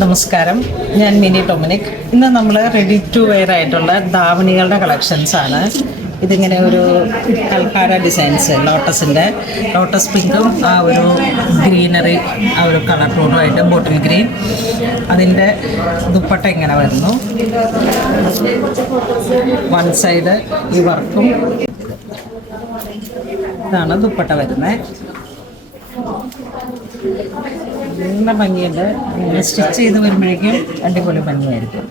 നമസ്കാരം, ഞാൻ mini Dominic. ഇന്ന് നമ്മൾ റെഡി ടു വെയർ ആയിട്ടുള്ള ധാവണികളുടെ കളക്ഷൻസ് ആണ്. ഇതിങ്ങനെ ഒരു കൽക്കാര ഡിസൈൻസ്, ലോട്ടസ് പിങ്കും ആ ഒരു ഗ്രീനറി, ആ ഒരു കളർ ടോണുമായിട്ട് ബോട്ടിൽ ഗ്രീൻ. അതിൻ്റെ ദുപ്പട്ട ഇങ്ങനെ വരുന്നു. വൺ സൈഡ് ഈ വർക്കും, ഇതാണ് ദുപ്പട്ട വരുന്നത്. നല്ല ഭംഗിയുണ്ട്. സ്റ്റിച്ച് ചെയ്ത് വരുമ്പോഴേക്കും അടിപൊളി ഭംഗിയായിരിക്കും.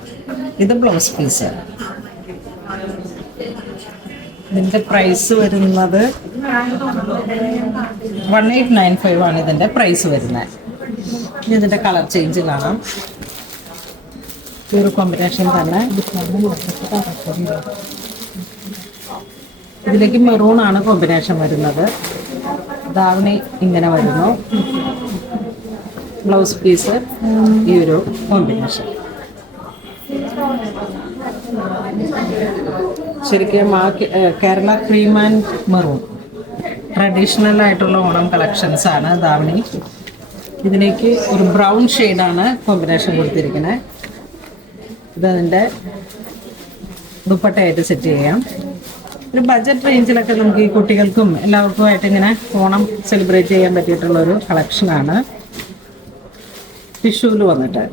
ഇത് ബ്ലൗസ് പീസ്. ഇതിൻ്റെ പ്രൈസ് വരുന്നത് 1895 ആണ് ഇതിൻ്റെ പ്രൈസ് വരുന്നത്. ഇതിൻ്റെ കളർ ചേഞ്ച് കാണാം. ഈ ഒരു കോമ്പിനേഷൻ തന്നെ. ഇതിലേക്ക് മെറൂൺ ആണ് കോമ്പിനേഷൻ വരുന്നത്. ധാവണി ഇങ്ങനെ വരുന്നു. ബ്ലൗസ് പീസ് ഈ ഒരു കോമ്പിനേഷൻ. ശരിക്കും Kerala cream and maroon traditional ആയിട്ടുള്ള ഓണം കളക്ഷൻസ് ആണ് ധാവണി. ഇതിലേക്ക് ഒരു ബ്രൗൺ ഷെയ്ഡാണ് കോമ്പിനേഷൻ കൊടുത്തിരിക്കുന്നത്. ഇതതിൻ്റെ ദുപ്പട്ടയായിട്ട് സെറ്റ് ചെയ്യാം. ഒരു ബഡ്ജറ്റ് റേഞ്ചിലൊക്കെ നമുക്ക് ഈ കുട്ടികൾക്കും എല്ലാവർക്കുമായിട്ട് ഇങ്ങനെ ഓണം സെലിബ്രേറ്റ് ചെയ്യാൻ പറ്റിയിട്ടുള്ളൊരു കളക്ഷനാണ്. ടിഷ്യൂല് വന്നിട്ട്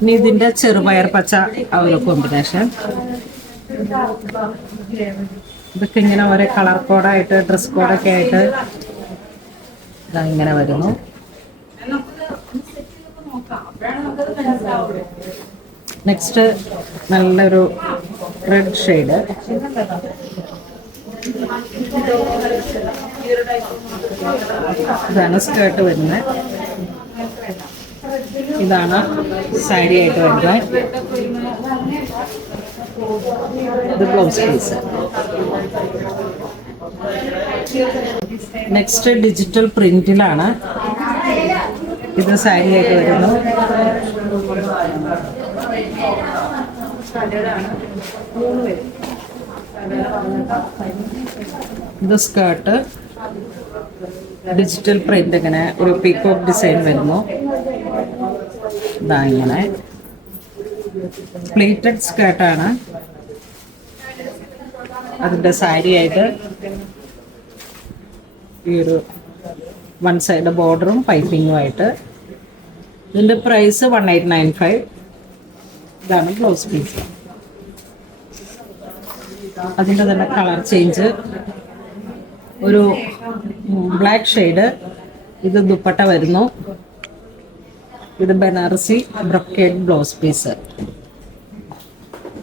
ഇനി ഇതിൻ്റെ ചെറുപയർ പച്ച ആ ഒരു കോമ്പിനേഷൻ. ഇതൊക്കെ ഇങ്ങനെ ഓരോ കളർ കോഡായിട്ട്, ഡ്രസ് കോഡൊക്കെ ആയിട്ട് ഇങ്ങനെ വരുന്നു. നെക്സ്റ്റ് നല്ലൊരു റെഡ് ഷെയ്ഡ്. ഇതാണ് സ്കേർട്ട് വരുന്നത്. ഇതാണ് സാരി ആയിട്ട് വരുന്നത്. ഇത് ബ്ലൗസ് പീസ്. നെക്സ്റ്റ് ഡിജിറ്റൽ പ്രിന്റിലാണ്. ഇത് സാരി ആയിട്ട് വരുന്നു. ഇത് സ്കേർട്ട് ഡിജിറ്റൽ പ്രിന്റ്, ഇങ്ങനെ ഒരു പീകോക്ക് ഡിസൈൻ വരുന്നു. ഇതാ ഇങ്ങനെ പ്ലേറ്റഡ് സ്കേർട്ടാണ്. അതിൻ്റെ സാരി ആയിട്ട് ഈ ഒരു വൺ സൈഡ് ബോർഡറും പൈപ്പിങ്ങും ആയിട്ട്. ഇതിൻ്റെ പ്രൈസ് 1895. ഇതാണ് ബ്ലൗസ് പീസ്. അതിൻ്റെ തന്നെ കളർ ചേഞ്ച്, ഒരു ബ്ലാക്ക് ഷെയ്ഡ്. ഇത് ദുപ്പട്ട വരുന്നു. ഇത് ബനാറസി ബ്രൊക്കേഡ് ബ്ലൗസ് പീസ്.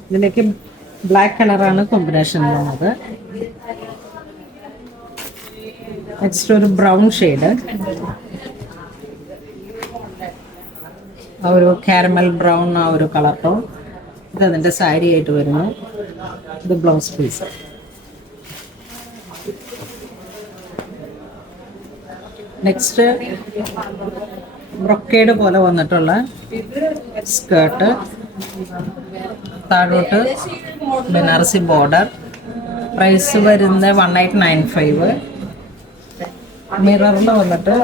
ഇതിലേക്ക് ബ്ലാക്ക് കളറാണ് കോമ്പിനേഷൻ വരുന്നത്. നെക്സ്റ്റ് ഒരു ബ്രൗൺ ഷെയ്ഡ്, ആ ഒരു കാരമൽ ബ്രൗൺ, ആ ഒരു കളർ ടോൺ. ഇത് അതിൻ്റെ സാരി ആയിട്ട് വരുന്നു. ഇത് ബ്ലൗസ് പീസ്. നെക്സ്റ്റ് ബ്രൊക്കേഡ് പോലെ വന്നിട്ടുള്ള സ്കേർട്ട്, താഴോട്ട് ബനാറസി ബോർഡർ. പ്രൈസ് വരുന്നത് 1895. മിററിൽ വന്നിട്ട്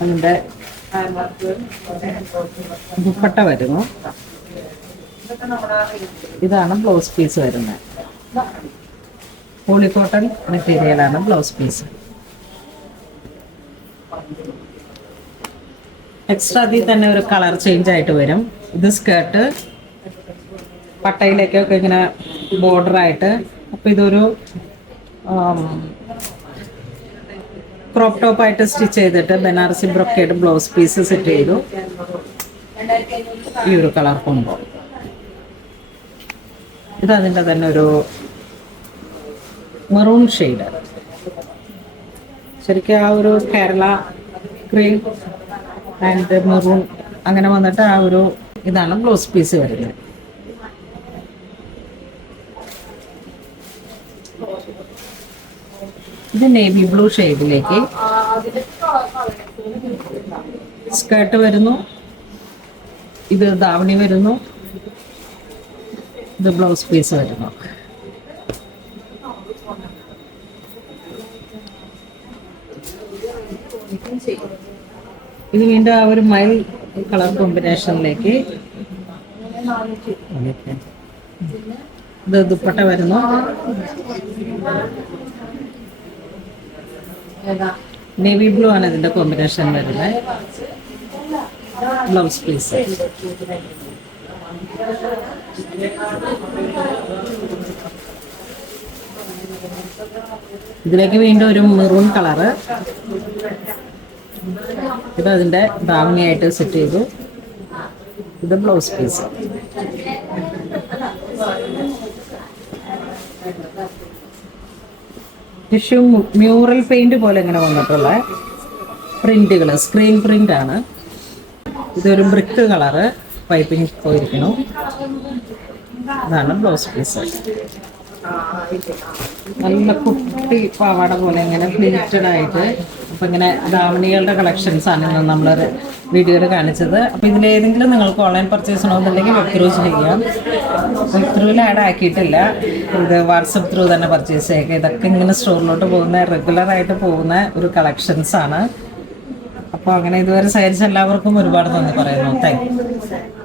അതിൻ്റെ ദുപ്പട്ട വരുന്നു. ഇതാണ് ബ്ലൗസ് പീസ് വരുന്നത്. പോളിക്കോട്ടൺ മെറ്റീരിയലാണ് ബ്ലൗസ് പീസ്. എക്സ്ട്രാ അതിൽ തന്നെ ഒരു കളർ ചേഞ്ച് ആയിട്ട് വരും. ഇത് സ്കേർട്ട് പട്ടയിലേക്കൊക്കെ ഇങ്ങനെ ബോർഡറായിട്ട്. അപ്പോൾ ഇതൊരു ക്രോപ്പ് ടോപ്പായിട്ട് സ്റ്റിച്ച് ചെയ്തിട്ട് Banarasi brocade blouse piece set ചെയ്തു. ഈ ഒരു കളർ കൊണ്ടോ ഇത് അതിൻ്റെ തന്നെ ഒരു മെറൂൺ ഷെയ്ഡ്. ശരിക്കും ആ ഒരു കേരള ക്രീം ആൻഡ് മെറൂൺ അങ്ങനെ വന്നിട്ട് ആ ഒരു ഇതാണ് ബ്ലൗസ് പീസ് വരുന്നത്. ഇത് നേവി ബ്ലൂ ഷെയ്ഡിലേക്ക് സ്കേർട്ട് വരുന്നു. ഇത് ധാവണി വരുന്നു. ഇത് ബ്ലൗസ് പീസ് വരുന്നു. ഇത് വീണ്ടും ആ ഒരു മൈൽ കളർ കോമ്പിനേഷനിലേക്ക് ഇത് ദുപ്പട്ട വരുന്നു. നേവി ബ്ലൂ ആണ് ഇതിന്റെ കോമ്പിനേഷൻ വരുന്നത്. Blouse piece. ഇതിലേക്ക് വീണ്ടും ഒരു മെറൂൺ കളറ്. ഇത് അതിന്റെ ദാവണിയായിട്ട് സെറ്റ് ചെയ്തു. ഇത് blouse piece. Tissue mural paint പോലെ ഇങ്ങനെ വന്നിട്ടുള്ള പ്രിന്റുകൾ, സ്ക്രീൻ പ്രിന്റ് ആണ്. ഇതൊരു ബ്രിക്ക് കളറ് പൈപ്പിംഗ് പോയിരിക്കുന്നു. ഇതാണ് ബ്ലൗസ് പീസ്. നല്ല കുട്ടി പാവാട പോലെ ഇങ്ങനെ പ്ലീറ്റഡ് ആയിട്ട്. അപ്പം ഇങ്ങനെ ധാവണികളുടെ കളക്ഷൻസ് ആണ് ഇന്ന് നമ്മൾ വീഡിയോയിൽ കാണിച്ചത്. അപ്പോൾ ഇതിലേതെങ്കിലും നിങ്ങൾക്ക് ഓൺലൈൻ പർച്ചേസ് ചെയ്യണമെന്നുണ്ടെങ്കിൽ വെബ് ത്രൂ ചെയ്യാം. വെബ് ത്രൂവിൽ ആഡ് ആക്കിയിട്ടില്ല. ഇത് വാട്സപ്പ് ത്രൂ തന്നെ പർച്ചേസ് ചെയ്യുക. ഇതൊക്കെ ഇങ്ങനെ സ്റ്റോറിലോട്ട് പോകുന്ന റെഗുലറായിട്ട് പോകുന്ന ഒരു കളക്ഷൻസ് ആണ്. അപ്പോൾ അങ്ങനെ ഇതുവരെ സഹകരിച്ച എല്ലാവർക്കും ഒരുപാട് നന്ദി പറയുന്നു. Thank you.